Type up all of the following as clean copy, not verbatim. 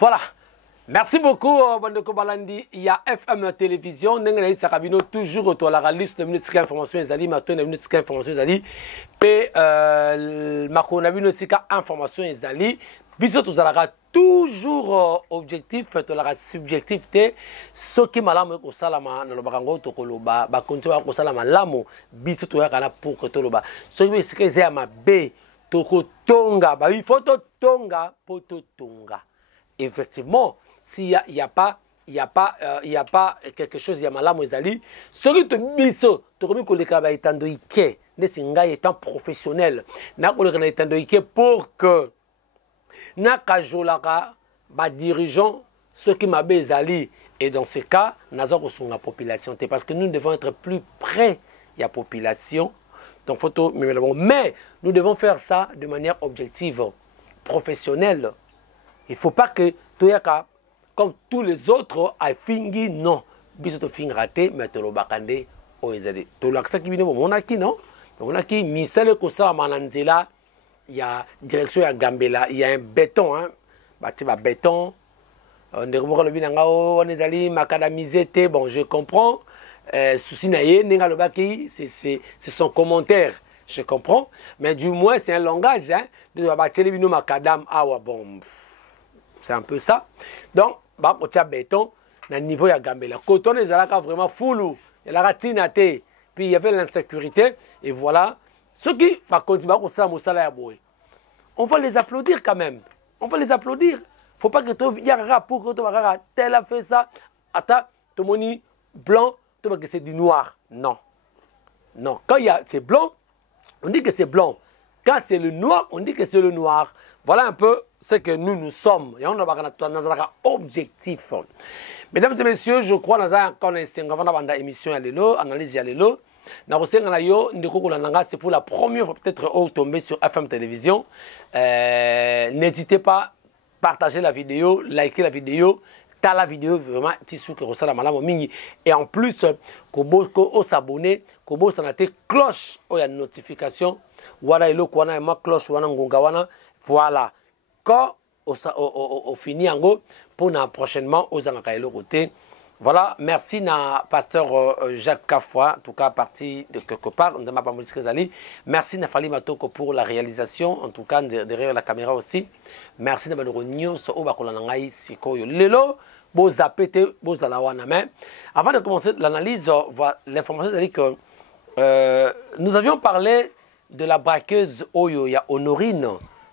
Voilà. Merci beaucoup, Bandeko Balandi. Il y a FM Télévision. Nengenaï Sakabino, toujours autour de la liste de ministres d'information et Zali, maintenant de ministres d'information et Zali. Et Marco Nabino Sika information et Zali. Bisous, tout ça toujours objectif, tout la subjectivité. Ce qui m'a l'amour au salama, dans le barango, tokoloba, bakonto au salama, l'amour, bisous, tout la pour que tout le bas. Ce qui est que j'ai à ma B, toko tonga, il faut tonga, poto tonga. Effectivement, s'il n'y a pas quelque chose, il y a malamu ezali. Celui de biso, tu remets que le travail étant de Ike, ne singa étant professionnel, n'a pas le étant de Ike pour que n'a qu'à jolaka, ba dirigeant, ceux qui m'a bezali. Et dans ce cas, nous avons la population, parce que nous devons être plus près de la population. Donc, photo, mais nous devons faire ça de manière objective, professionnelle. Il ne faut pas que Toyaka, comme tous les autres, a fingi, non. Biso to fing raté, mais to lo bakande o ezade. To laksa ki bino monaki, non? Monaki, misale ko sa mananzela, il y a direction à Gambela, il y a un béton, hein. Bâti ba béton. On est remonté le binanga, on est allé macadamiser, bon, je comprends. Souci naye, nenga lo baki, c'est son commentaire. Je comprends. Mais du moins, c'est un langage, hein. De bâti le bino macadam, ah ouais, bon. C'est un peu ça. Donc, bah, au béton, dans le niveau de Gambela. Coton, ils ont vraiment foulou. Il y a la tinaté. Puis il y avait l'insécurité. Et voilà. Ceux qui, par contre, on va les applaudir quand même. On va les applaudir. Il ne faut pas que tu dises pour que tu tel a fait ça. Attends, tout le monde blanc, tu vois que c'est du noir. Non. Non. Quand c'est blanc, on dit que c'est blanc. Quand c'est le noir, on dit que c'est le noir. Voilà un peu ce que nous sommes. Et on a un objectif. Mesdames et messieurs, je crois qu'on a une émission à l'élo, analyse à l'élo. C'est pour la première fois peut-être tomber sur FM Télévision. N'hésitez pas à partager la vidéo, liker la vidéo. T'as la vidéo vraiment tissu que ressemble à Madame Mingi. Et en plus, qu'on s'abonner, qu'on s'anaté cloche, il y a une notification. Voilà, il y a une cloche, voilà. Quand on finit en gros, pour prochainement aux Angakaïlo côté. Voilà, merci à pasteur Jacques Kafoua, en tout cas parti de quelque part, on ne m'a pas dit. Merci à Fali Matoko pour la réalisation, en tout cas derrière la caméra aussi. Merci à Badouronio, so Bakolanangai, Sikoyo. Lelo, beau zapete, beau zalawana. Mais avant de commencer l'analyse, l'information dit que nous avions parlé de la braqueuse Oyo, il y a Honorine.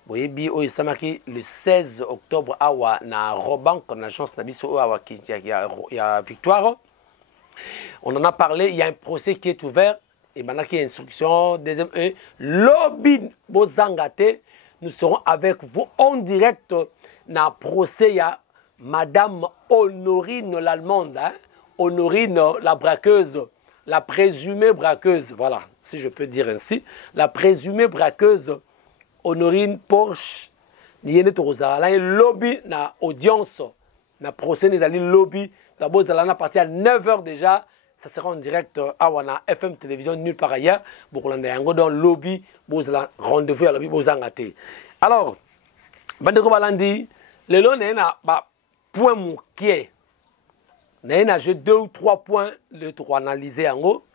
Vous voyez, le 16 octobre, awa na Robank, na agence Nabiso awa qui y a victoire. On en a parlé, il y a un procès qui est ouvert. Et maintenant qu'il y a instruction, deuxième lobby Bozangate, nous serons avec vous en direct dans le procès. Il y a Madame Honorine l'Allemande, hein? Honorine la braqueuse, la présumée braqueuse, voilà, si je peux dire ainsi, la présumée braqueuse. Honorine Porsche, il y a un lobby na audience, na procès des alliés lobby. D'abord, à partir à 9h déjà, ça sera en direct à Wana FM Télévision, nulle part ailleurs. Pour l'année, dans le lobby, rendez-vous à lobby, Bozangate. Alors, Bandeko Balandi, le long n'est pas point mouquet. N'a j'ai 2 ou 3 points pour analyser en haut.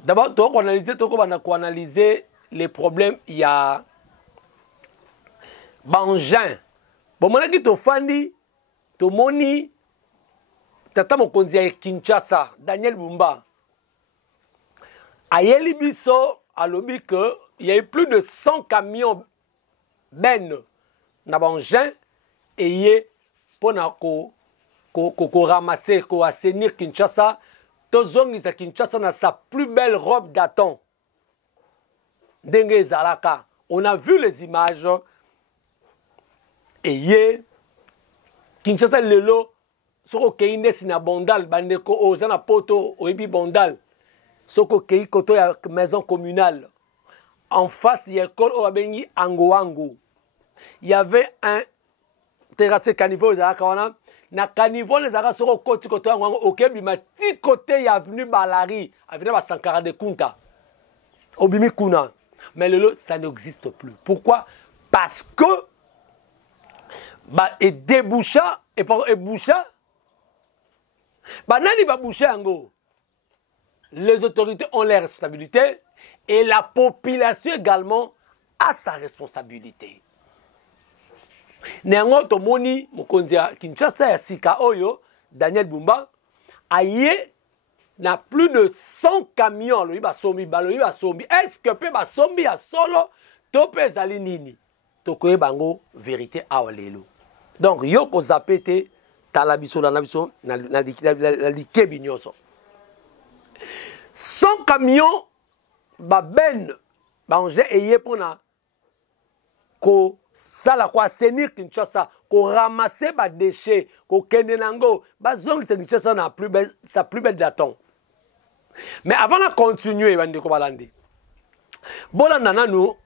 D'abord, tu vas analyser les problèmes. Il y a Bangin. Bon, mon ami, tu fandi, tu moni, tata mokonzi ya Kinshasa, Daniel Bumba. Ayeli biso a lobby que il y a eu plus de 100 camions ben na Bangin et y est pour ramasser, pour assainir Kinshasa. Tozongisa Kinshasa na sa plus belle robe d'attente. Dengue Zalaka. On a vu les images. Et hier, Kinshasa Lelo, Soko Keine Sina Bondal, Bandeko Ozana Poto, Oebi Bondal, Soko Kei Koto ya maison communale. En face, il y a l'école Oabengi Angoango. Il y avait un terrassé caniveau Zalaka. Na caniveau les Zalaka Soko Koti Koto Angoango, Okebi, ma ti côté y a venu Balari, avenue Basankara de Kunta, Obimi Kuna. Mais le lot, ça n'existe plus. Pourquoi? Parce que et déboucha et boucha nani ba boucha yango. Les autorités ont leurs responsabilités et la population également a sa responsabilité. Néanmoins, tomoni mokonzi ya Kinshasa ya sika oyo Daniel Bumba aye na plus de 100 camions lo sombi. Est-ce que peut ba sombi ya solo to pe zali nini? To koye bango vérité awa lelo. Donc yo ko zapete talabiso na biso na likebi nyonso. 100 camions ba banje eye pona ko sala ko assainir Kinshasa, ko ramasser ba déchets, ko kende nango, ba zongi Kinshasa na sa plus belle daton. Mais avant de continuer bande ko balandi. Bolanda nanu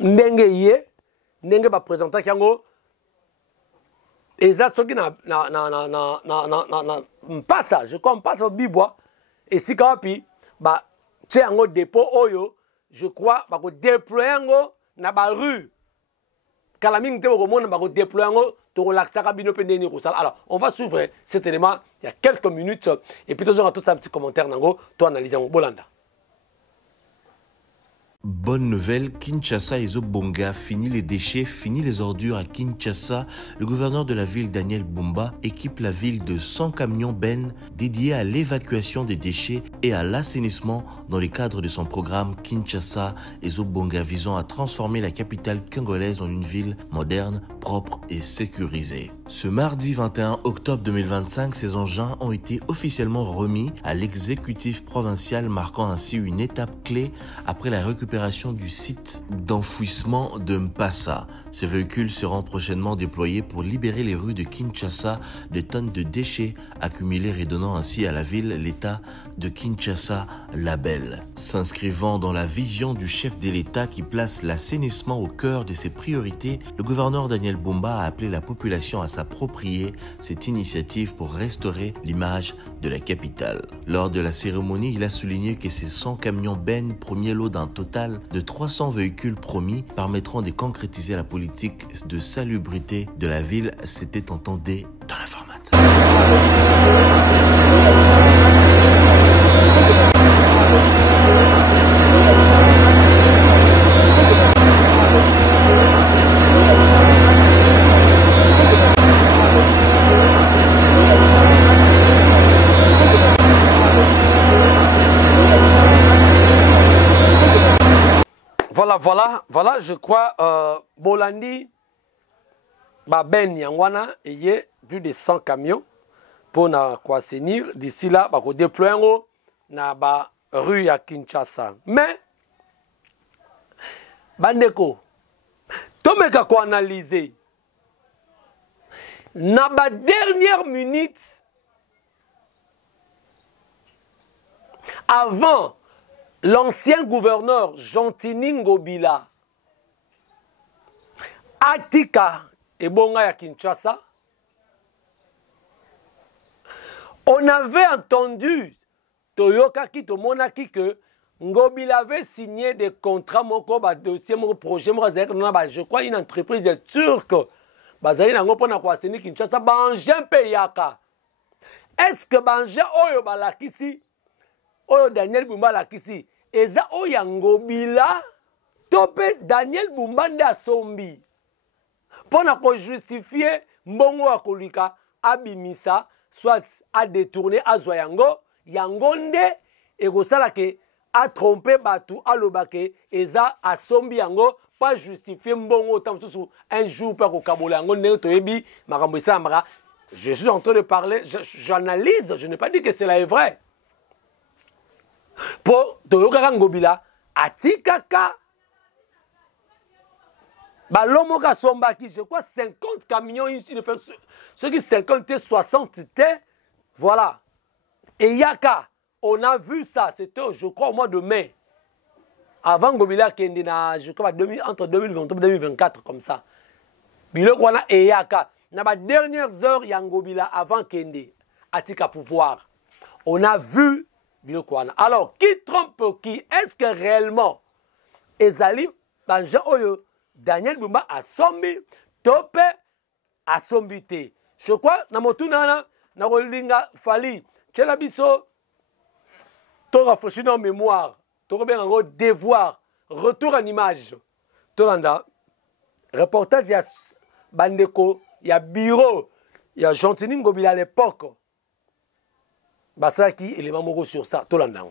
ndenge ba présenter yango eza soki na mpasa, je crois mpasa bibwa et si kapi ba tche yango dépôt oyo, je crois ba ko déployer yango na ba rue Kalaming te komona ba ko déployer yango to relaxaka bino pe ndeni ko sala. Alors, on va suivre cet élément il y a quelques minutes et puis on a tous un petit commentaire nango to analyser en Bolanda. Bonne nouvelle, Kinshasa et Zobonga, fini les déchets, fini les ordures à Kinshasa. Le gouverneur de la ville, Daniel Bumba, équipe la ville de 100 camions dédiés à l'évacuation des déchets et à l'assainissement dans le cadre de son programme Kinshasa et Zobonga visant à transformer la capitale congolaise en une ville moderne, propre et sécurisée. Ce mardi 21 octobre 2025, ces engins ont été officiellement remis à l'exécutif provincial, marquant ainsi une étape clé après la récupération du site d'enfouissement de Mpassa. Ces véhicules seront prochainement déployés pour libérer les rues de Kinshasa de tonnes de déchets accumulés, redonnant ainsi à la ville l'état de Kinshasa label. S'inscrivant dans la vision du chef de l'État qui place l'assainissement au cœur de ses priorités, le gouverneur Daniel Bumba a appelé la population à s'approprier cette initiative pour restaurer l'image de la capitale. Lors de la cérémonie, il a souligné que ces 100 camions premier lot d'un total de 300 véhicules promis permettront de concrétiser la politique de salubrité de la ville, c'était entendu dans la format. Voilà, je crois, Bolandi, Yangwana, il y a plus de 100 camions pour quoi assainir. D'ici là, on déploie dans la rue à Kinshasa. Mais, Bandeko, tout le monde analyser. Dans la dernière minute, avant l'ancien gouverneur Jontini Ngobila Atika et Bonga ya Kinshasa, on avait entendu Toyoka qui Tomonaki que Ngobila avait signé des contrats moko ba dossier moko projet moko je crois une entreprise turque bazali nango pona kwa seni Kinshasa banja pe yaka. Est-ce que banja oyo balakisi oyo Daniel Bumba lakisi eza oya Ngobila tope Daniel Bumba nde asombi pona ko justifier mbongo akolika abimisa soit a détourner azwa yango nde ekosala ke a trompé batu alobake eza asombi yango pas justifier mbongo tam susu un jour pa ko kabola yango nde toyebi makambo esa mara. Je suis en train de parler, j'analyse, je n'ai pas dit que cela est vrai. Pour Toyoka Ngobila, Atikaka, Balomoka Sombaki, je crois 50 camions ici, ceux qui 50 60 voilà. Et Yaka, on a vu ça, c'était, je crois, au mois de mai. Avant Ngobila, je crois, entre 2023 et 2024, comme ça. Bilokwana et Yaka. Dans les dernières heures, Yangobila, avant Kende, Atika pouvoir. On a vu Bilokwana. Alors, qui trompe qui? Est-ce que réellement, Ezali, Banja Oyo, Daniel Bumba a sommi, tope asombite. Je crois na motuna na rolinga fali. Tchela biso to rafraîchir nos mémoire. To bien en devoir, retour en image. Tolanda reportage ya bandeko ya bureau ya Gentini Ngobila à l'époque. Basaki élément moko sur ça Tolanda.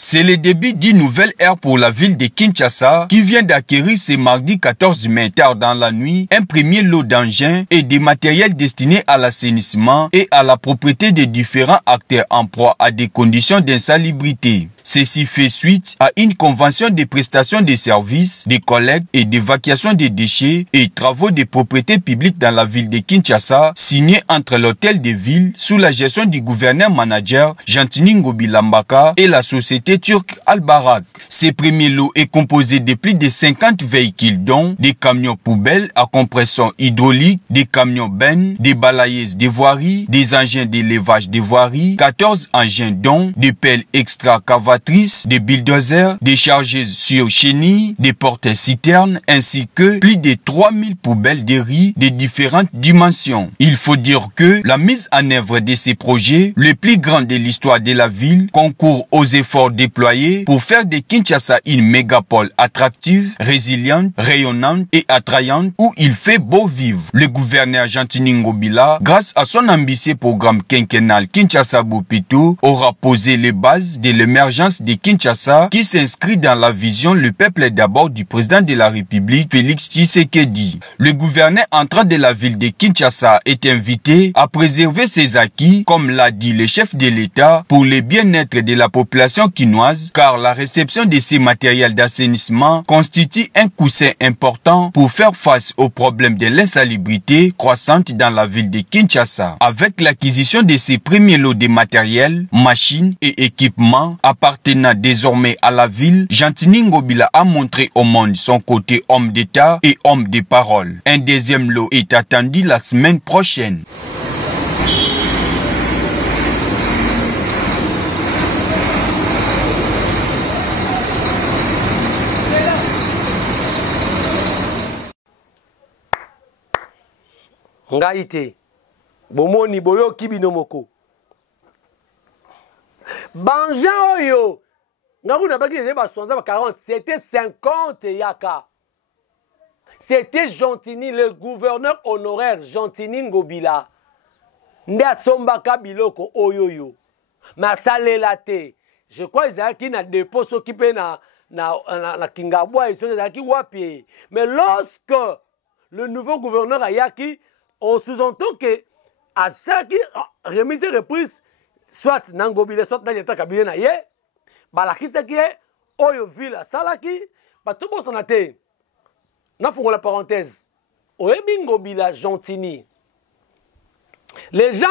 C'est le début d'une nouvelle ère pour la ville de Kinshasa qui vient d'acquérir ce mardi 14 mai tard dans la nuit un premier lot d'engins et des matériels destinés à l'assainissement et à la propriété de différents acteurs en proie à des conditions d'insalubrité. Ceci fait suite à une convention de prestation de services, de collecte et d'évacuation des déchets et travaux de propriété publique dans la ville de Kinshasa, signée entre l'hôtel de ville sous la gestion du gouverneur-manager Gentini Ngobila Mbaka et la société turque Al-Barak. Ce premier lot est composé de plus de 50 véhicules dont des camions poubelles à compression hydraulique, des camions bennes, des balayeuses de voirie, des engins d'élevage de voirie, 14 engins dont des pelles extra-cavataires, des bulldozers, des chargeuses sur chenilles, des portes-citernes, ainsi que plus de 3000 poubelles de riz de différentes dimensions. Il faut dire que la mise en œuvre de ces projets, le plus grand de l'histoire de la ville, concourt aux efforts déployés pour faire de Kinshasa une mégapole attractive, résiliente, rayonnante et attrayante où il fait beau vivre. Le gouverneur Gentini Ngobila, grâce à son ambitieux programme quinquennal Kinshasa Bopito, aura posé les bases de l'émergence de Kinshasa qui s'inscrit dans la vision le peuple d'abord du président de la République Félix Tshisekedi. Le gouverneur entrant de la ville de Kinshasa est invité à préserver ses acquis, comme l'a dit le chef de l'État, pour le bien-être de la population quinoise, car la réception de ces matériels d'assainissement constitue un coussin important pour faire face aux problèmes de l'insalubrité croissante dans la ville de Kinshasa. Avec l'acquisition de ces premiers lots de matériel, machines et équipements appartenant désormais à la ville, Gentini Ngobila a montré au monde son côté homme d'État et homme de parole. Un deuxième lot est attendu la semaine prochaine. Ngaïté, bomoni boyo kibinomoko. Banja oyo, ngaku na baki ba 40, c'était 50 yaka. C'était Gentini, le gouverneur honoraire Gentini Ngobila. Nda sombaka biloko oyoyo. Ma salela te. Je crois qu'ils na dépôt s'occuper na Kingabwa et qui wapi. Mais lorsque le nouveau gouverneur Ayaki, on sous-entend que à ça qui remise et reprise soit Nangobile soit dans l'état cabinet na ye balakisa qui est oyo ville salaki parce que bon son até na fongo la parenthèse oyebi Ngobila Gentini les gens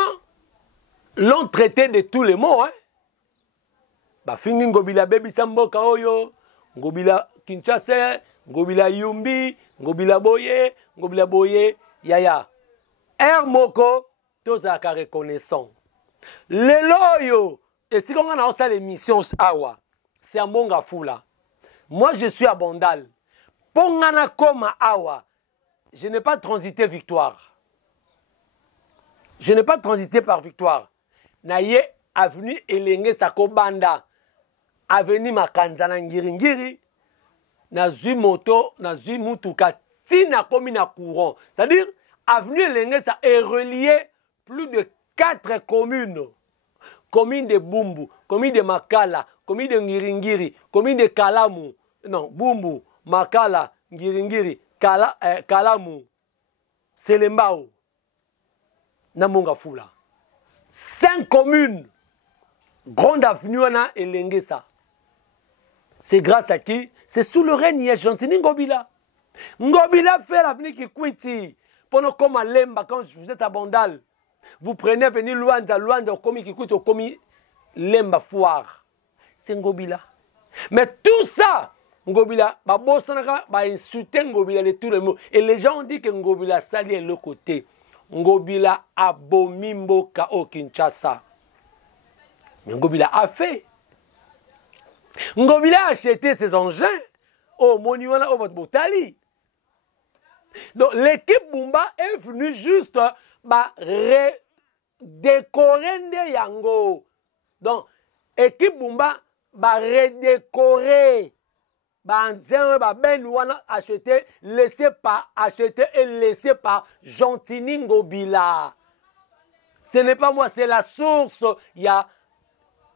l'ont traité de tous les mots hein ba fingi Ngobila baby samboka oyo Ngobila Kinshasa Ngobila Yumbi Ngobila Boye yaya Moko tozaka reconnaissant. Le loyo, et si on a aussi l'émission Awa, c'est un bon gafoula. Moi je suis à Bandal. Pongana comme Awa, je n'ai pas transité victoire. Je n'ai pas transité par victoire. Naye avenue Elenge Sako Banda, avenue Makanzana Ngiringiri, Nazui moto, Nazui mutuka, tina komi na courant. C'est-à-dire, avenue Elenge ça est relié plus de 4 communes. Commune de Bumbu, commune de Makala, commune de Ngiringiri, commune de Kalamu. Non, Bumbu, Makala, Ngiringiri, Kalamu, Selembao, Namonga Fula. 5 communes. Grande avenue et Lengesa. C'est grâce à qui? C'est sous le règne de Gentini Ngobila. Ngobila fait l'avenue qui quitte. Pendant comme à Lemba, quand vous êtes à Bandal, vous prenez venir Luanda, au commis qui quitte au commis Lemba Foire. C'est Ngobila. Mais tout ça, Ngobila, bah insulter Ngobila de tous les mots. Et les gens ont dit que Ngobila sali est le côté. Ngobila abomimbo ka au Kinshasa. Mais Ngobila a fait. Ngobila a acheté ses engins au Moniwana au Botali. Donc l'équipe Bumba est venue juste redécorer Nde Yango. Donc l'équipe Bumba va redécorer. Ben Wana acheté, laissé par acheté et laissé par Gentini Ngobila. Ce n'est pas moi, c'est la source. Il y a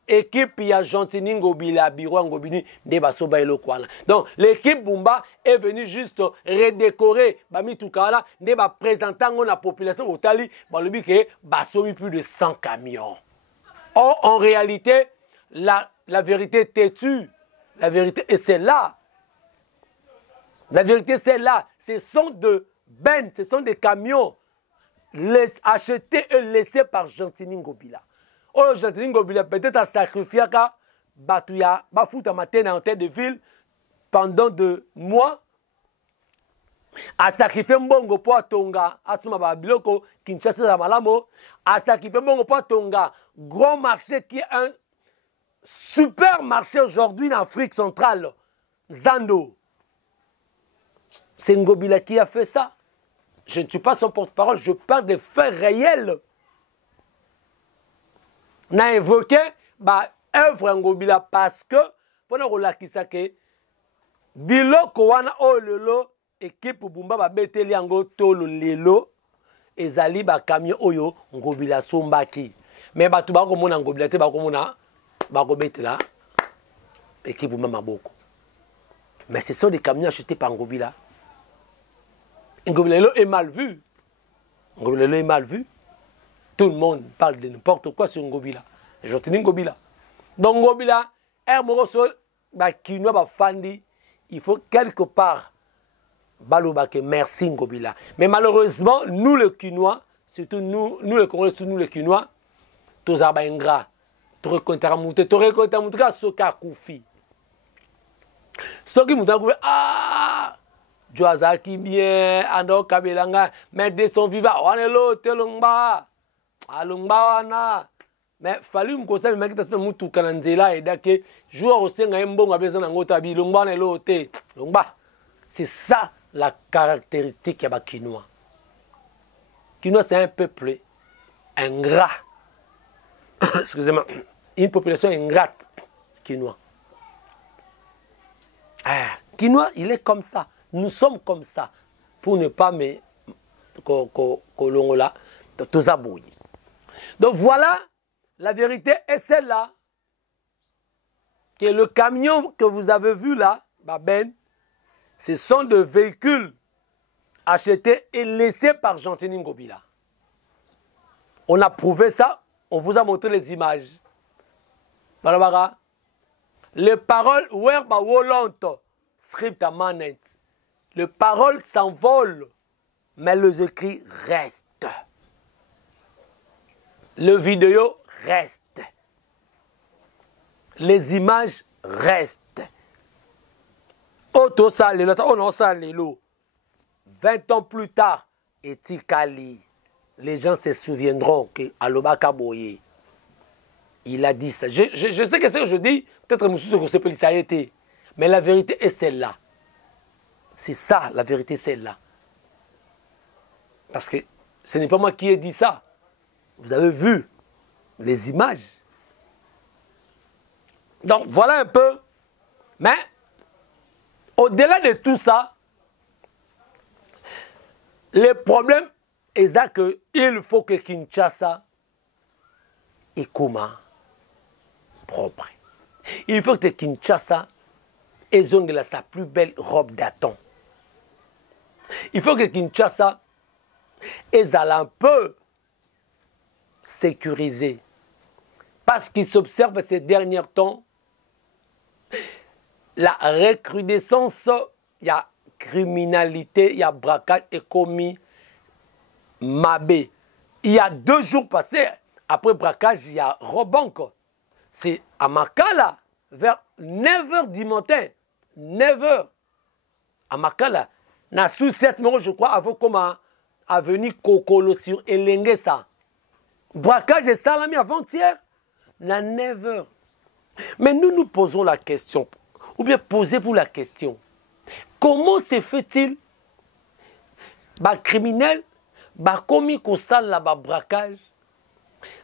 équipe, il y a Gentini Ngobila, Biro Ngobini, Debasoba et Lokwana. Donc l'équipe Bumba est venue juste redécorer Bami Tukala, Deba présentant la population au Tali, le but que Basomi plus de 100 camions. Or, en réalité, la vérité est têtue. La vérité, et c'est là. La vérité, c'est là. Ce sont de bennes, ce sont des camions achetés et laissés par Gentini Ngobila. Oh, Gentini Ngobila peut-être a sacrifié Batuya, Bafouta Matin en tête de ville pendant 2 mois. A sacrifié Mbongo pour Tonga, Asuma Babiloko, Kinshasa Malamo. A sacrifié Mbongo pour Tonga, grand marché qui est un supermarché aujourd'hui en Afrique centrale. Zando. C'est Ngobila qui a fait ça. Je ne suis pas son porte-parole, je parle des faits réels. On a évoqué œuvre Ngobila parce que, pendant que biloko wana olelo, équipe Bumba ba beteli yango tolo lelo, ezali ba camion oyo Ngobila sombaki. Mais batu ba ko mona Ngobila te ba ko mona ba ko betela équipe Bumba maboko. Mais ce sont des camions achetés par Ngobila. Ngobila est mal vu. Ngobila est mal vu. Tout le monde parle de n'importe quoi sur Ngobila. Je tiens Ngobila. Donc Ngobila, il faut quelque part merci Ngobila. Mais malheureusement, nous les Kinois, surtout nous les Congolais, nous les Kinois, tous abba ingrat. Tu récolteras monter, tu récolteras monter à Soka Koufi. Ce qui m'a dit, ah, Joazaki bien, Ando Kabelanga, mais de son vivant, on est là, Telungba, Alungba, mais fallu me conseiller, mais que tu as Kananzela et que joueur au sein un bon besoin d'un autre habit, Lungba est là, Lungba. C'est ça la caractéristique de Kinois. Kinois, c'est un peuple ingrat. Excusez-moi, une population ingrate, Kinois. Kinois, il est comme ça. Nous sommes comme ça. Pour ne pas me colongola de tous abouiller. Donc voilà, la vérité est celle-là. Que le camion que vous avez vu là, Ben, ce sont des véhicules achetés et laissés par Gentini Ngobila. On a prouvé ça, on vous a montré les images. Barabara. Les paroles, script à manette. Les paroles s'envolent, mais les écrits restent. Le vidéo reste. Les images restent. Auto salelo, on salelo. 20 ans plus tard, Etikali, les gens se souviendront que Alobaka Boye, il a dit ça. Je sais que ce que je dis, peut-être que ça a été. Mais la vérité est celle-là. C'est ça, la vérité, celle-là. Parce que ce n'est pas moi qui ai dit ça. Vous avez vu les images. Donc, voilà un peu. Mais, au-delà de tout ça, le problème est qu'il faut que Kinshasa et Kuma propre. Il faut que Kinshasa ait sa plus belle robe d'aton. Il faut que Kinshasa ait un peu sécurisé. Parce qu'il s'observe ces derniers temps, la recrudescence, il y a criminalité, il y a braquage et commis Mabé. Il y a 2 jours passés, après braquage, il y a Robank. C'est à Makala, vers 9h du matin. 9h. À Makala. Na sous 7 numéro, je crois, avant comme avenue Kokolo sur Elengesa. Braquage et salami avant-hier. Na 9h. Mais nous posons la question, ou bien posez-vous la question, comment se fait-il, criminel, commis qu'on sale là, braquage,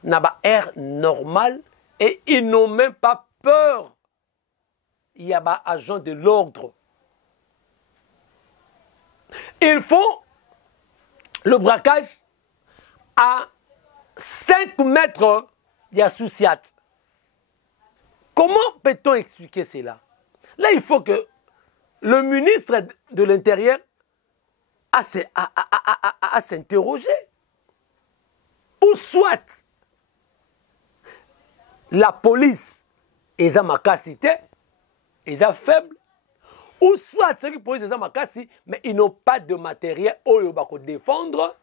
n'a pas air normal, et ils n'ont même pas peur. Il y a des agents de l'ordre. Ils font le braquage à 5 mètres de la Souciat. Comment peut-on expliquer cela? Là, il faut que le ministre de l'Intérieur a s'interroger. Ou soit la police est ma capacité, est faible, ou soit ceux qui police est ma capacité, mais ils n'ont pas de matériel pour défendre,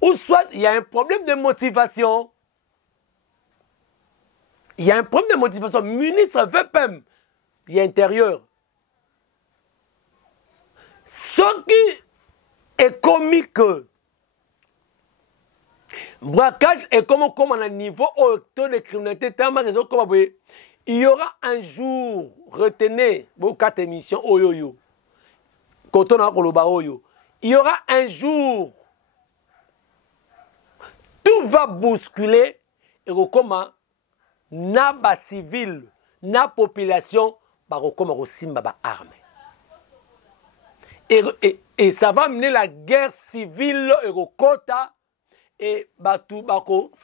ou soit il y a un problème de motivation. Il y a un problème de motivation. Ministre VPM, il y a intérieur. Ce qui est comique, braquage est comme on a un niveau au taux de criminalité, tellement raison comme il y aura un jour, retenez vos 4 émissions, il y aura un jour, tout va bousculer et comment na ba civil, na population, comme simba armes. Et ça va mener la guerre civile et au quota et tout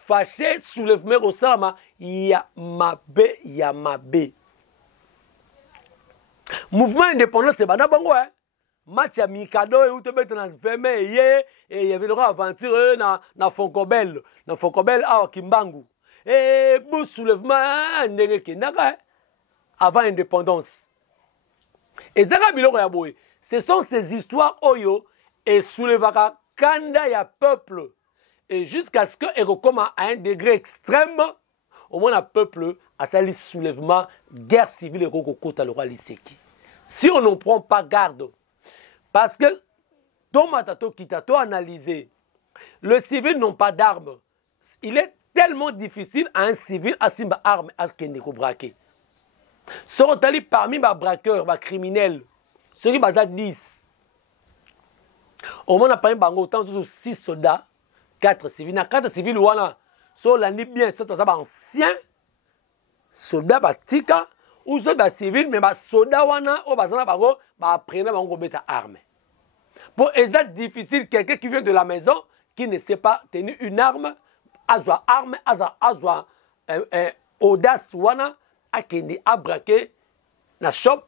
fâché soulèvement au salama yamabe. Mouvement indépendant c'est bana bango hein. Match à Mikado et où te mettre dans Veme et il y avait le aventure na Fonkobel à Kimbangu. Et pour soulèvement avant l'indépendance. Et Zara Biloko Yaboui, ce sont ces histoires Oyo et soulèvera Kanda ya peuple. Et jusqu'à ce que Erokoma à un degré extrême, au moins le peuple a sali soulèvement, guerre civile et Rokokota le roi Liseki. Si on n'en prend pas garde, parce que Tomatato Kitato analysé, le civil n'ont pas d'armes. Il est tellement difficile à un civil à simba arme à ce qu'il n'est braqué. Sont allés parmi les braqueurs, les criminels, ceux qui ont 10. Au moins, on a pas autant de 6 soldats, 4 civils. Dans 4 civils, on sont bien, c'est anciens soldats, tika, ou soldats civils, mais les soldats, apprennent à mettre armes. Pour c'est difficile, quelqu'un qui vient de la maison, qui ne sait pas tenir une arme, azwa arme, azwa audace, wana, a braqué la shop,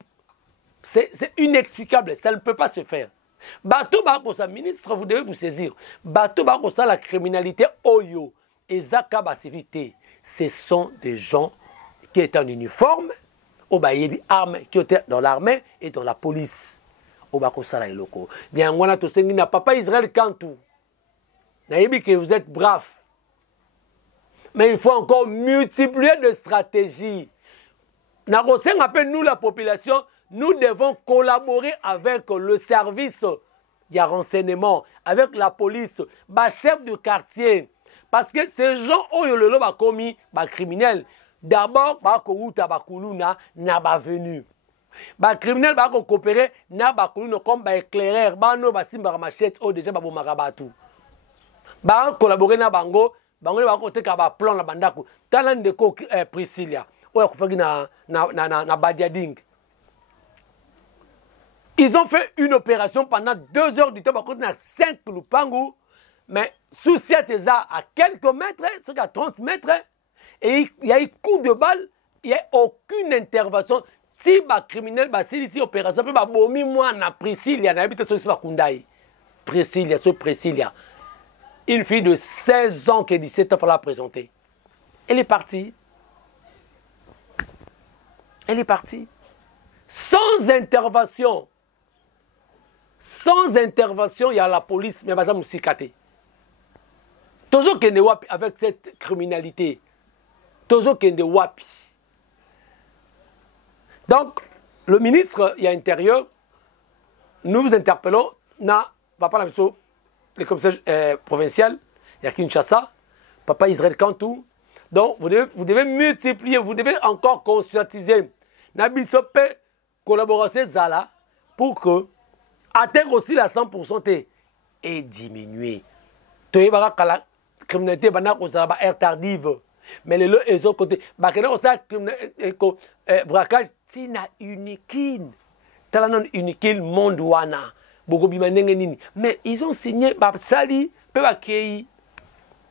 c'est inexplicable, ça ne peut pas se faire. Bateau Bakosa, ministre, vous devez vous saisir. Bateau Bakosa, la criminalité Oyo et Zaka Basivité, ce sont des gens qui étaient en uniforme, au des armes, qui étaient dans l'armée et dans la police. Au Bakosa, la locaux. Bien, on a tous ces n'a papa Israël Kantou. Naïbi que vous êtes braves. Mais il faut encore multiplier de stratégies. Nous, la population, nous devons collaborer avec le service de renseignement, avec la police, le chef de quartier. Parce que ces gens qui ont commis des criminels, d'abord, ils n'ont venu. Les criminels ont coopéré, ils n'ont comme des éclaireurs, ils ont machette, déjà ils ont collaboré avec bango, bango ba ko teka ba plan la bandako talan de ko Priscilla o ko fagi na Badiading. Ils ont fait une opération pendant 2 heures du temps, par contre, à 5 Lupangu, mais sous cette à quelques mètres, c'est à 30 mètres, et il y a eu coup de balle, il n'y a aucune intervention. Si les criminels, si ici opération, puis bomi moi na Priscilla, na habité sur Kundai. Priscilla, sur Priscilla. Une fille de 16 ans qui est 17 ans, il faut la présenter. Elle est partie. Elle est partie. Sans intervention. Sans intervention, il y a la police, mais il y a toujours qu'il y a wapi avec cette criminalité. Toujours qu'il y a wapi. Donc, le ministre de l'Intérieur, nous vous interpellons, le commissaire provincial, il y a Kinshasa, Papa Israël Kantou, Donc, vous devez multiplier, vous devez encore conscientiser. Nabisope, collaboration Zala, pour que atteindre aussi la 100% et diminuer. Tu sais, la criminalité est tardive. Mais les autres côtés, braquage, c'est unique. T'as non unique monde wana. Mais ils ont signé, Sali, Pebakei.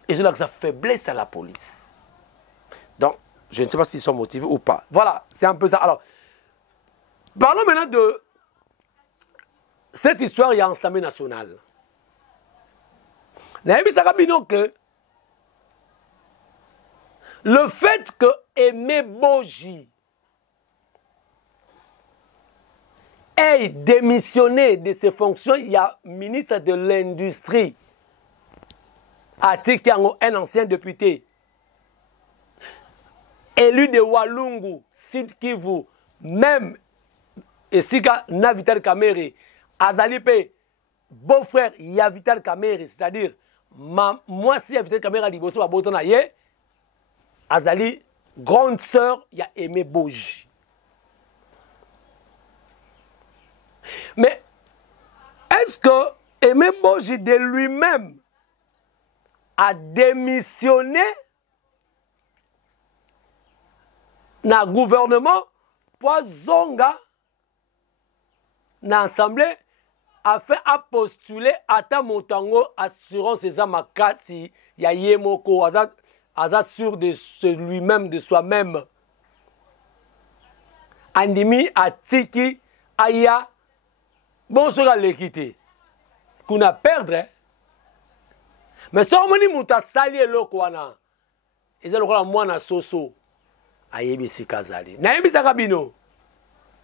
Ils ont sa faiblesse à la police. Donc, je ne sais pas s'ils sont motivés ou pas. Voilà, c'est un peu ça. Alors, parlons maintenant de cette histoire, il y a Assemblée nationale. Que le fait que Aimé Boji ait démissionné de ses fonctions, il y a ministre de l'Industrie, Atikiango, un ancien député, élu de Walungu, Sud Kivu, même Esika na Vital Kamerhe, Azalipe, beau-frère, il y a Vital Kamerhe, c'est-à-dire, moi si il y a Vital Kamerhe à Liboso, à Botonaye, Azali, grande sœur, il y a Aimé Boji. Mais est-ce que Aimé Boji de lui-même a démissionné dans le gouvernement pour Zonga dans l'Assemblée a fait à postuler à ta montango assurance ses amakasi ya yemoko aza sûr de lui-même, de soi-même. Andimi atiki aya bon sera l'équité qu'on a perdre. Mais si on dit que sali lokwana, ils ont le moi na soso ayebisi kazali. Na yebisa kabino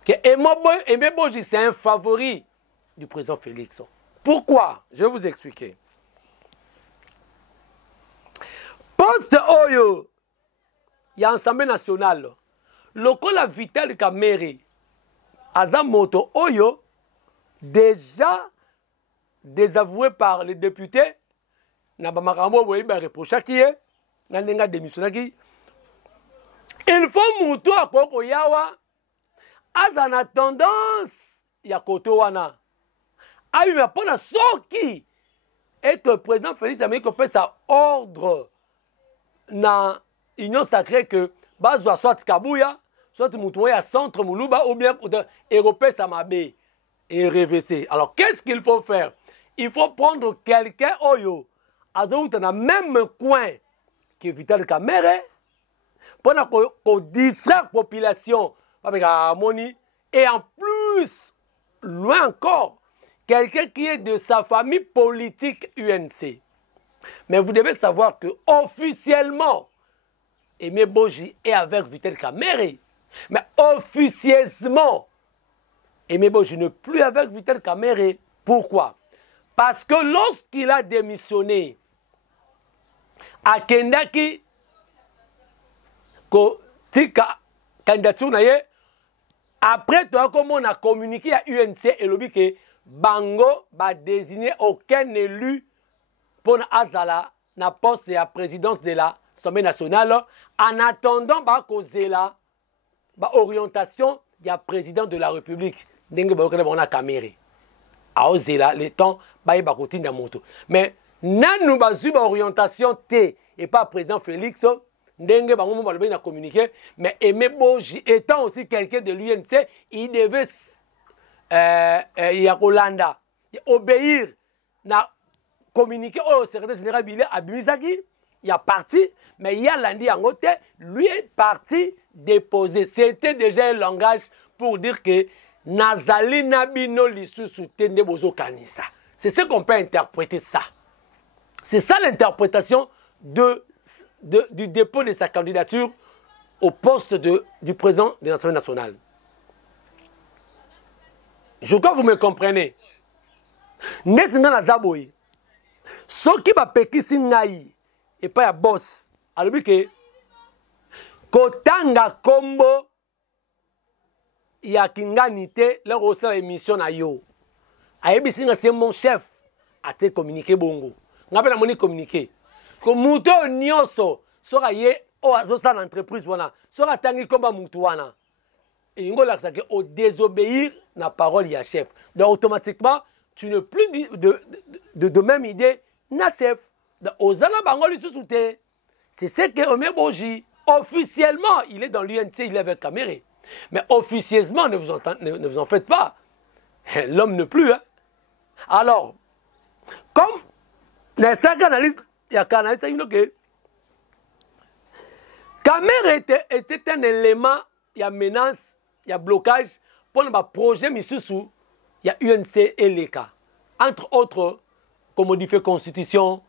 que Aimé Boji c'est un favori du président Félix. Pourquoi? Je vais vous expliquer. Poste Oyo, il y a l'Assemblée nationale. Lokola Vital Kamerhe, Azamoto Oyo, déjà désavoué par les députés, il faut Moutou à Kokoyawa, Azana tendance, il y a Kotowana. Ah oui, mais pour la sortie, et que le président Félix Amérique peut sa ordre dans l'Union sacrée que Bazwa soit Kabouya, soit Moutouya centre Moulouba, ou bien Européen Samabé et RVC. Alors qu'est-ce qu'il faut faire? Il faut prendre quelqu'un Oyo, dans le même coin que Vital Kamerhe, pour distraire la population, et en plus, loin encore, quelqu'un qui est de sa famille politique UNC. Mais vous devez savoir que officiellement, Aimé Boji est avec Vital Kamerhe. Mais officieusement, Aimé Boji n'est plus avec Vital Kamerhe. Pourquoi? Parce que lorsqu'il a démissionné à Kendaki, candidature, après, comme on a communiqué à UNC et lobby que Bango va désigner aucun élu pour Azala na poste et à présidence de l'Assemblée nationale en attendant ba causer la orientation du président de la République ndenge ba na Kamerhe a Ozela le temps ba bakotinda moto mais nanu ba zuba orientation T et pas président Félix ndenge bango ba na communiquer mais Aimé Boji étant aussi quelqu'un de l'UNC il devait Yakolanda obéir na communiquer au secrétaire général Bilé Abimizaki, il y a parti, mais il y a lundi en côté, lui est parti déposer. C'était déjà un langage pour dire que Nazali Nabino Lisusu Tende Bozo Kanisa. C'est ce qu'on peut interpréter ça. C'est ça l'interprétation du dépôt de sa candidature au poste du président de l'Assemblée nationale. Je crois que vous me comprenez. Nesinga Nazaboy. Ce qui va pékisi ngai et pas ya boss. Alors que kotanga kombo ya kinganité le reçoit l'émission na yo. Ayebisi nga c'est mon chef a te communiquer bongo. Ngapela moni communiquer. Ko muto nyonso soka ye o azosa l'entreprise wana so atangi komba mutu wana et ngo la que au désobéir na parole ya chef donc automatiquement tu n'es plus de même idée na chef ozala bango lisusu te c'est ce que Omer Boji officiellement il est dans l'UNC il est avec Kamere mais officieusement ne vous en faites pas l'homme ne plus hein. Alors comme les cinq analystes il y a canaliste que Kamere était un élément il y a menace il y a blocage pour le projet Misusu il y a UNC et l'ECA entre autres comme modifier constitution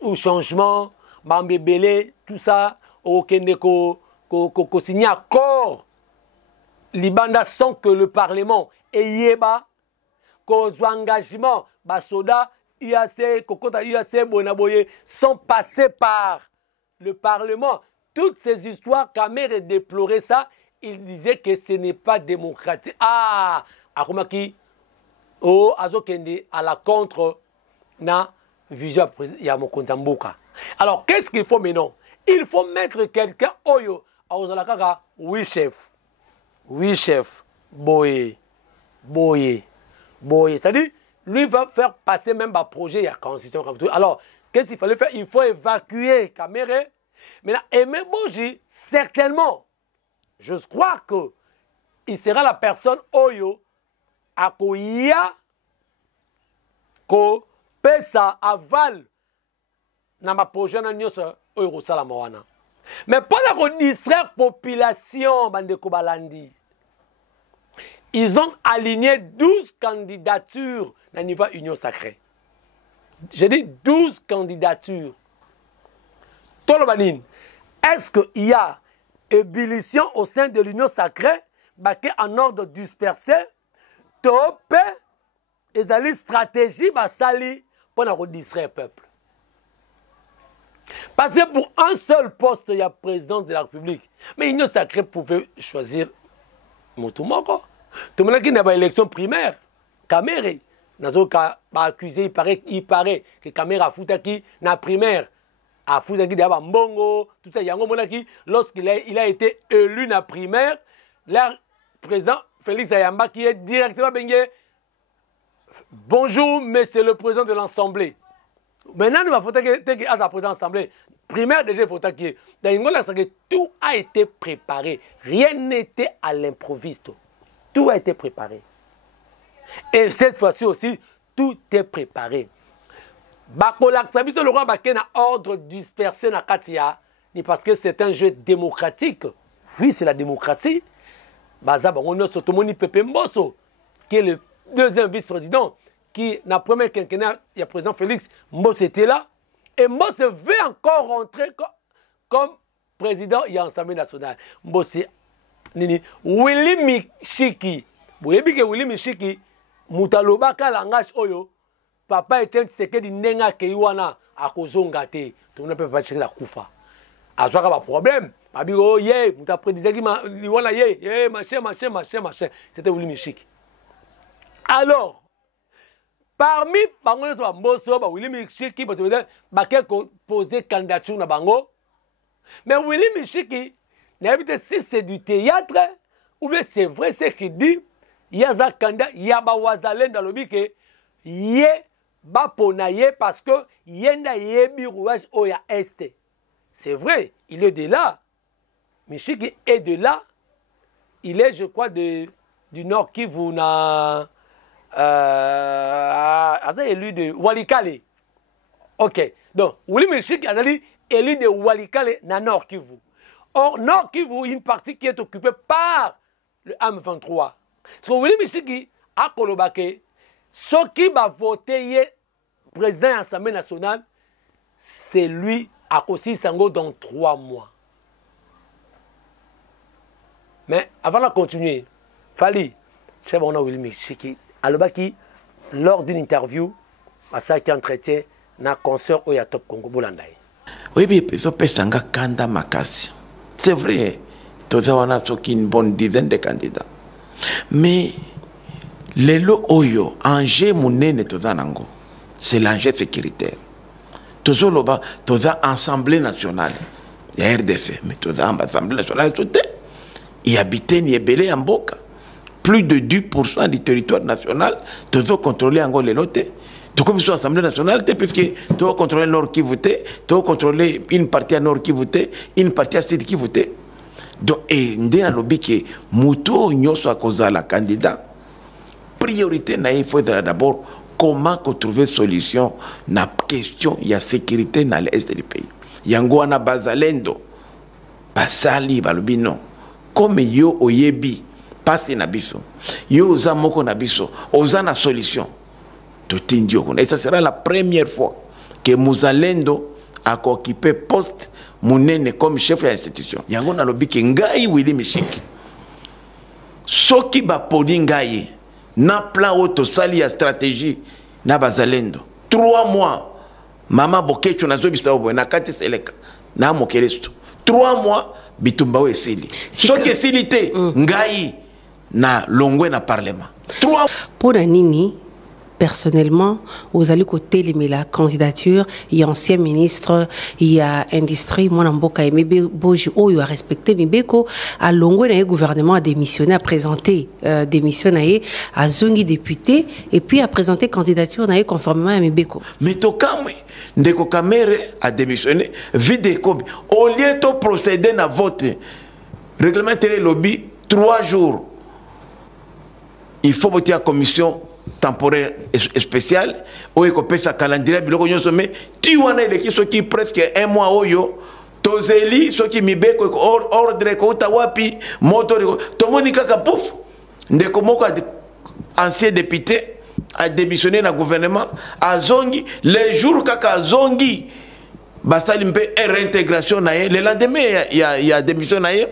ou changement Bambébélé tout ça au Kendeko ko signer accord Libanda sans que le parlement ait qu'aux engagements basoda UAC kokota UAC Bonaboye sans passer par le parlement toutes ces histoires Kamere déplorait ça il disait que ce n'est pas démocratique ah akomaki oh azokende à la contre na vision ya mokonza mboka. Alors qu'est-ce qu'il faut maintenant? Il faut mettre quelqu'un oyo azala kaka oui chef boye c'est-à-dire lui va faire passer même un projet à constitution comme tout. Alors qu'est-ce qu'il fallait faire? Il faut évacuer Kamere. Maintenant Aimé Boji certainement je crois que il sera la personne oyo akoya ko pesa aval na ma projet na nyoso oyo sala mawana mais pas la distraire population bandeko balandi ils ont aligné 12 candidatures na niveau union sacrée j'ai dit 12 candidatures Tolobanine est-ce qu'il y a ébullition au sein de l'union sacrée baqué en ordre dispersé topé et ali stratégie basali pour la redistraire le peuple parce que pour un seul poste il y a président de la République mais l'union sacrée pouvait choisir Motumoko tout le monde qui n'a pas élection primaire Kamere nazoka ba accusé il paraît que Kamere a foutaki na primaire a foutaki d'aba mbongo tout ça yango monaki lorsqu'il a été élu na primaire le président Félix Ayamba qui est directement bengue bonjour monsieur le président de l'Assemblée maintenant nous va faut que à sa président de l'Assemblée primaire déjà faut que tout a été préparé rien n'était à l'improviste tout a été préparé et cette fois-ci aussi tout est préparé Bakolak sabiso le roi bakena ordre dispersé na katia ni parce que c'est un jeu démocratique oui c'est la démocratie baza bango no sotomoni Pepe Mbosso qui est le deuxième vice-président qui na premier quinquennat il y a président Félix Mbosso était là et Mbosso veut encore rentrer comme président il y a l'Assemblée nationale Mbosso nini Willy Michiki vous avez vu que Willy Michiki mutalobaka langage oyo papa était Tshisekedi nenga keiwana akozonga te tout ne peut pas chercher la kufa azwaka ba problème babi oh ye muta prédisaki liwana ye machin c'était Willy Michiki alors parmi bango to Mbosso ba Willy Michiki ba ke poser candidature na bango mais Willy Michiki n'habite si c'est du théâtre ou bien c'est vrai ce qu'il dit yaza candidat yaba wazalenda lobike ye baponaye parce que yenda yebi rouage oya est c'est vrai il est de là Michiki est de là il est je crois du Nord Kivu na élu de Walikale ok donc Willy Michiki a dit élu de Walikale na Nord Kivu or Nord Kivu une partie qui est occupée par le M23 so Willy Michiki a kolobake ce qui va voter président de l'Assemblée nationale, c'est lui à aussi Sango dans 3 mois. Mais avant de continuer, Fali, c'est bon, on a Willy Michiki. Alobaki, lors d'une interview, à ça qui entretien, na concert au Top Congo Bolandaï. Oui, mais il faut que kanda makasi. C'est vrai, tous on a une bonne dizaine de candidats. Mais lelo oyo enjeu munene tozanango c'est l'enjeu sécuritaire toza assemblée nationale Il y a RDC, mais tout ça, l'Assemblée nationale, tout est. Il y a Biteni et Belé en Boka. Plus de 10% du territoire national, tout ça contrôlé en Angola et l'autre. Tout comme sur l'Assemblée nationale, puisque tu as contrôlé le Nord qui votait, tu as contrôlé une partie à Nord qui votait, une partie à Sud qui votait. Donc, et nous avons lobby que Mouto Nyoso à cause de la candidat. Priorité, il faut d'abord comment trouver solution na question il y a sécurité dans l'est du pays. Yango na bazalendo basali balobi non comme yo oyebi passe na biso yo oza moko na biso oza na solution totindi yo et ça sera la première fois que Muzalendo a occupé poste munene comme chef de l'institution. Yango na lobi ke ngai Willy Mishiki soki ba podi ngai na plan auto sali ya stratégie na bazalendo 3 mois mama bokecho na zobisa obo na kati seleka na mokelesto 3 mois bitumba o esili soki esili te ngai na longwe na parlement 3 pour nini personnellement, aux allez côté la candidature, il y a ancien ministre, il y a industrie, moi n'amboka aimé boji oh il a respecté Mibeko à longo le gouvernement a démissionné, a présenté démissionné à zongi député et puis a présenté candidature naïe conformément à Mibeko. Mais to kamwe ndeko Kamere a démissionné vide comme au lieu de procéder na vote réglementer le lobby 3 jours. Il faut voter à commission temporaire spécial où il peut sa calendrier biloko nyonso mais tu wana ile kiso qui presque 1 mois oyo tozeli soki mibeko ordre ko tawapi moto to monika ka pouf ndeko moko ancien député a démissionné na gouvernement a zongi les jours kaka zongi basali mpe réintégration na ye le lendemain il y a démission na ye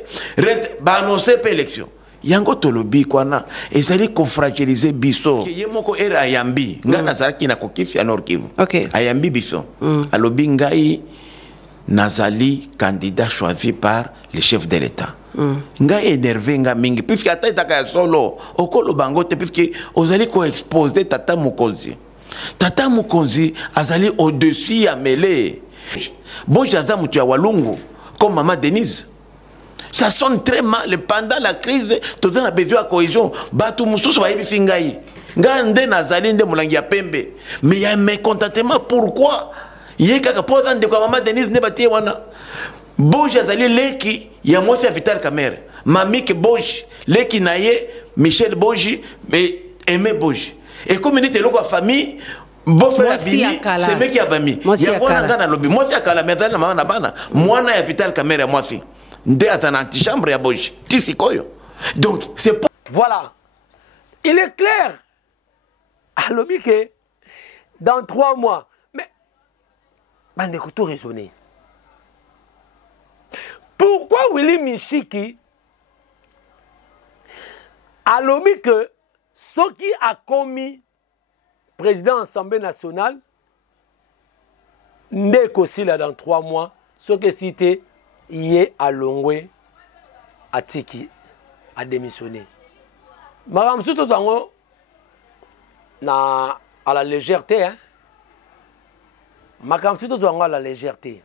ba annoncer pe élection yango tolobi kwana ezali ko fragiliser biso ye moko era ayambi ngana zalaki na kokifi ya Nord Kivu ayambi biso alobi ngai nazali candidat choisi par le chef de l'État ngai énervé nga mingi puisque ata itaka ya solo okolo bango te puisque ozali ko exposer tata Mukonzi azali au-dessus ya mêlée Boji aza mutu ya walungu comme maman Denise. Ça sonne très mal pendant la crise. Tout le monde a besoin de cohésion. Batu mususu ba yebi ngai. Ngande nazali nde mulangi ya pembe. Mais il y a un mécontentement. Pourquoi? Yé kaka poza nde kwa maman Denise ne batie wana. Boji azali leki ya mwasi ya Vital Kamerhe. Mamike Boji leki na ye Michel Boji mais Aimé Boji. Et comme il était la famille beau-frère Bimi, c'est mec qui a bami. Il y a quoi dans lobby. Moi si akala mais na mama na bana. Mwana ya Vital Kamerhe moi si. Nde atana antichambre ya Boji. Tisi koyo. Donc c'est pas... Voilà. Il est clair. À lobby que dans 3 mois. Mais on est tout raisonné. Pourquoi Willy Mishiki a lobby que ce qui a commis président de l'Assemblée nationale n'est qu'aussi là dans 3 mois, ce qui est cité, il est à Longwe, à Tiki, à démissionner. Madame Souto Zango, à la légèreté, hein. Madame Souto Zango à la légèreté.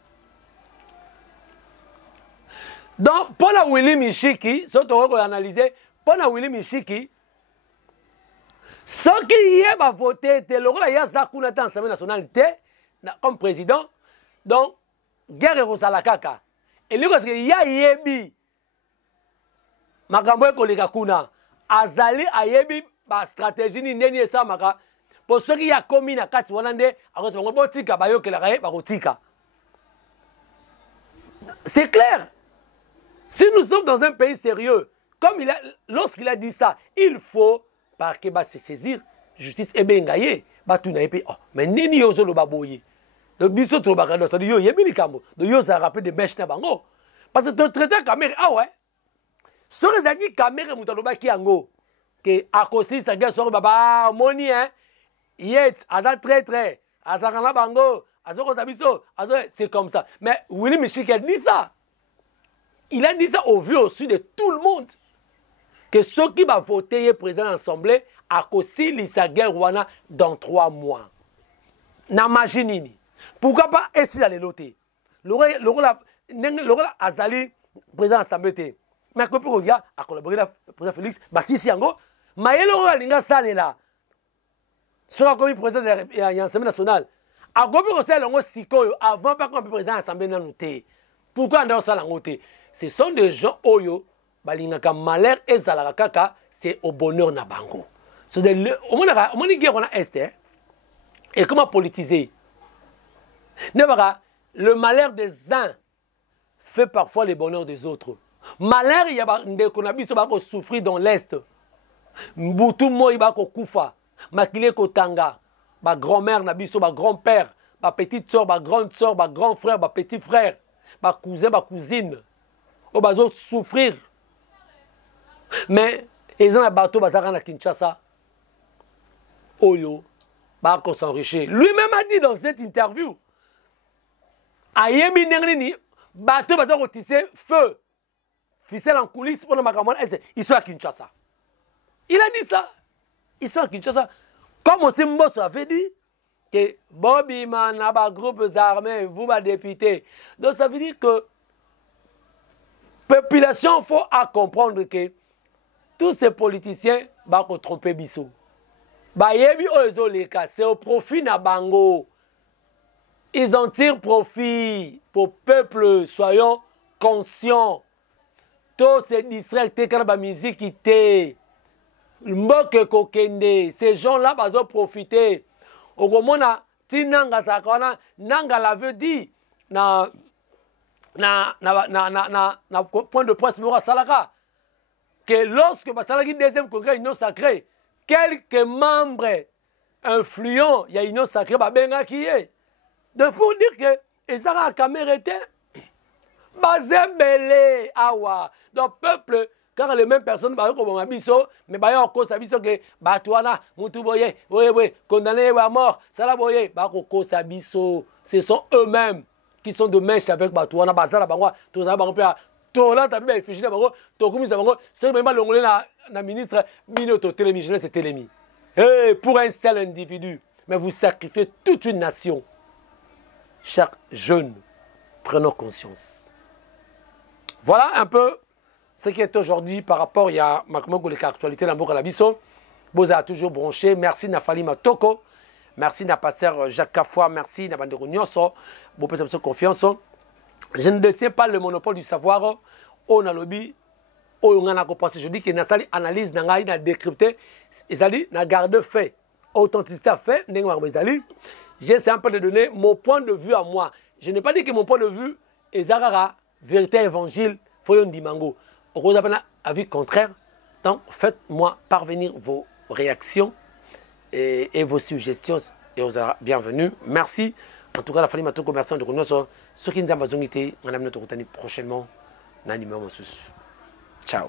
Donc, pour la Willy Mishiki, ce qu'on va analyser, pour la Willy Mishiki, ce qui est voté, c'est le rôle de Yazakuna dans l'Assemblée nationale comme président. Donc, guerre et Rosalakaka. Et lui, parce qu'il y a Yebi, Makambo Koleka Kuna, Azali a Yebi, ma stratégie ni ça, Maka. Pour ceux qui ont commis na kati wanande, c'est clair. Si nous sommes dans un pays sérieux, comme lorsqu'il a dit ça, il faut par que se saisir justice et bengaye batu na epi oh mais nini yo zolo baboye de biso to bakano ça yo yebi likambo de yo ça rappelle de mèche na bango parce que to traiter caméra ah ouais ce que ça dit caméra mutaloba ki yango que akosi ça gars so baba moni hein yet aza très azakana bango azoko zabiso c'est comme ça mais Willy Mishiki a dit ça il a dit ça au vu aussi de tout le monde que ceux qui vont voter président de l'Assemblée a aussi l'Issaguer Rwanda dans 3 mois. N'imaginez. Pourquoi pas essayer d'aller loter? lokola azali président assemblée te mais ko poko ya a collaborer avec président Félix basisi yango mayele ko alinga salela soka komi président ya l'Assemblée nationale a gobi ko sala ngo sikoyo avant pas comme président assemblée nanu te pourquoi ndo sala ngo te ce sont des gens oyo balingaka malheur ezalaka kaka c'est au bonheur na bango c'est de au moni guerre on a est et comment politiser le malheur des uns fait parfois le bonheur des autres. Malheur, il y a des konabis qui souffrir dans l'Est. Mboutou mo il va koufa. Makile kotanga. Ma grand-mère nabiso, ma grand-père, ma petite soeur, ma grande soeur, ma grand frère, ma petit frère, ma cousin, ma cousine. Au bazo souffrir. Mais ils ont un bateau bazar na Kinshasa. Oyo, ba ko s'enrichir. Lui-même a dit dans cette interview. Ayebi nengni bateau bazar ko tisser feu. Ficelle en coulisses pour makamona, ils sont à Kinshasa. Il a dit ça. Ils sont à Kinshasa. Comme aussi Mbosso avait dit que Bobby Man a des groupes armés, vous va député. Donc ça veut dire que la population faut à comprendre que tous ces politiciens vont tromper Bissot. C'est au profit na bango. Ils en tirent profit pour le peuple. Soyons conscients. Tous ces distracts, la musique qui était. Ces gens-là, ils ont profité. Au moment où Nanga l'avait dit, na point de presse, que lorsque le deuxième congrès Union Sacrée, quelques membres influents, il y a Union Sacrée, qui est. Donc, pour dire que les Arabes caméra étaient bazembele awa. Donc, peuple, car les mêmes personnes, mais en cause, que Batouana, Moutouboye, condamné à mort, Salaboye, Sabiso, ce sont eux-mêmes qui sont de mèche avec Batouana, Bazala Bangwa, tous les Bangwa, Tola, t'as bien réfléchi d'abord, Tokoumi Zabango, c'est même l'ongolais, la ministre, Minoto, Télémi, je c'est Télémi. Et pour un seul individu, mais vous sacrifiez toute une nation. Chaque jeune, prenons conscience. Voilà un peu ce qui est aujourd'hui par rapport à l'actualité dans la Bisso. Vous avez toujours branché. Merci Nafali Matoko. Merci na pasteur Jacques Kafoua. Merci na Bandero Nyonso. Vous pouvez avoir confiance. Je ne détiens pas le monopole du savoir. On a lobby. On a compris. Je dis que na sali analyse na décrypté. Ezali na garde fait. Authenticité à fait. J'essaie un peu de donner mon point de vue à moi. Je n'ai pas dit que mon point de vue est Zarara, vérité évangile, Foyon Dimango. Au avis contraire, donc faites-moi parvenir vos réactions et vos suggestions. Et vous êtes bienvenus. Merci. En tout cas, la famille Matoko, merci de nous. Ceux qui nous ont besoin, on a prochainement. Ciao.